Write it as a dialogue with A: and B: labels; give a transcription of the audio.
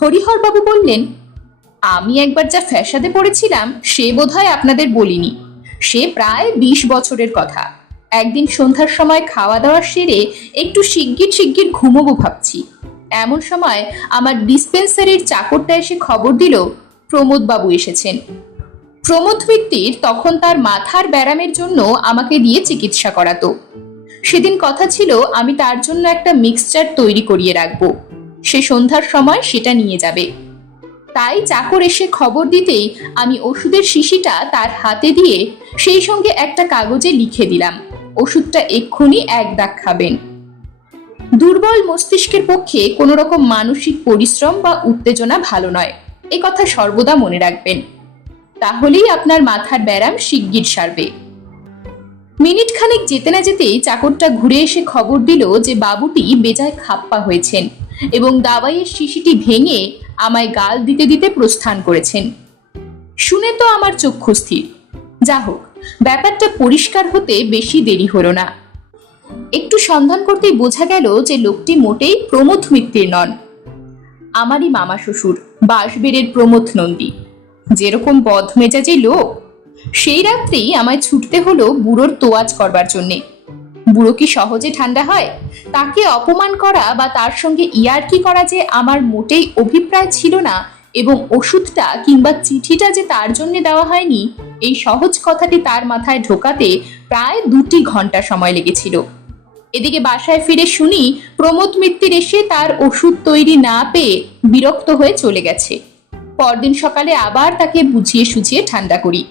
A: হরিহরবাবু বললেন, আমি একবার যা ফ্যাসাদে পড়েছিলাম, সে বোধহয় আপনাদের বলিনি। সে প্রায় বিশ বছরের কথা। একদিন সন্ধ্যার সময় খাওয়া দাওয়া সেরে একটু শিগগির শিগগির ঘুমোবো ভাবছি। এমন সময় আমার ডিসপেন্সারির চাকরটা এসে খবর দিল প্রমোদ বাবু এসেছেন। প্রমোদ মিত্তির তখন তার মাথার ব্যারামের জন্য আমাকে দিয়ে চিকিৎসা করাতো। সেদিন কথা ছিল, আমি তার জন্য একটা মিক্সচার তৈরি করিয়ে রাখব। সে সন্ধ্যার সময় সেটা নিয়ে যাবে। তাই চাকর এসে খবর দিতেই আমি ওষুধের শিশিটা তার হাতে দিয়ে সেই সঙ্গে একটা কাগজে লিখে দিলাম। ওষুধটা এক্ষুনি এক দাগ খাবেন। দুর্বল মস্তিষ্কের পক্ষে কোনো রকম মানসিক পরিশ্রম বা উত্তেজনা ভালো নয়। এ কথা সর্বদা মনে রাখবেন। তাহলেই আপনার মাথার ব্যারাম শিগগির সারবে। মিনিট খানিক যেতে না যেতেই চাকরটা ঘুরে এসে খবর দিল যে বাবুটি বেজায় খাপ্পা হয়েছেন। এবং দাবাইয়ের শিশিটি ভেঙে আমায় গাল দিতে দিতে প্রস্থান করেছেন। শুনে তো আমার চক্ষু স্থির। যা হোক, ব্যাপারটা পরিষ্কার হতে বেশি দেরি হলো না। একটু সন্ধান করতেই বোঝা গেল যে লোকটি মোটেই প্রমোদ মিত্রের নন। আমারই মামা শ্বশুর, বাঁশবেড়ের প্রমোদ নন্দী। যেরকম বদমেজাজি লোক, সেই রাত্রেই আমায় ছুটতে হলো বুড়োর তোয়াজ করবার জন্যে। বুড়ো কি সহজে ঠান্ডা হয়? তাকে অপমান করা বা তার সঙ্গে ইয়ার্কি করা যে আমার মোটেই অভিপ্রায় ছিল না এবং ওষুধটা কিংবা চিঠিটা যে তার জন্য দেওয়া হয়নি, এই সহজ কথাটি তার মাথায় ঢোকাতে প্রায় দুটি ঘণ্টা সময় লেগেছিল। এদিকে বাসায় ফিরে শুনি প্রমোদ মিত্তির এসে তার ওষুধ তৈরি না পেয়ে বিরক্ত হয়ে চলে গেছে। পরদিন সকালে আবার তাকে বুঝিয়ে সুঝিয়ে ঠান্ডা করি।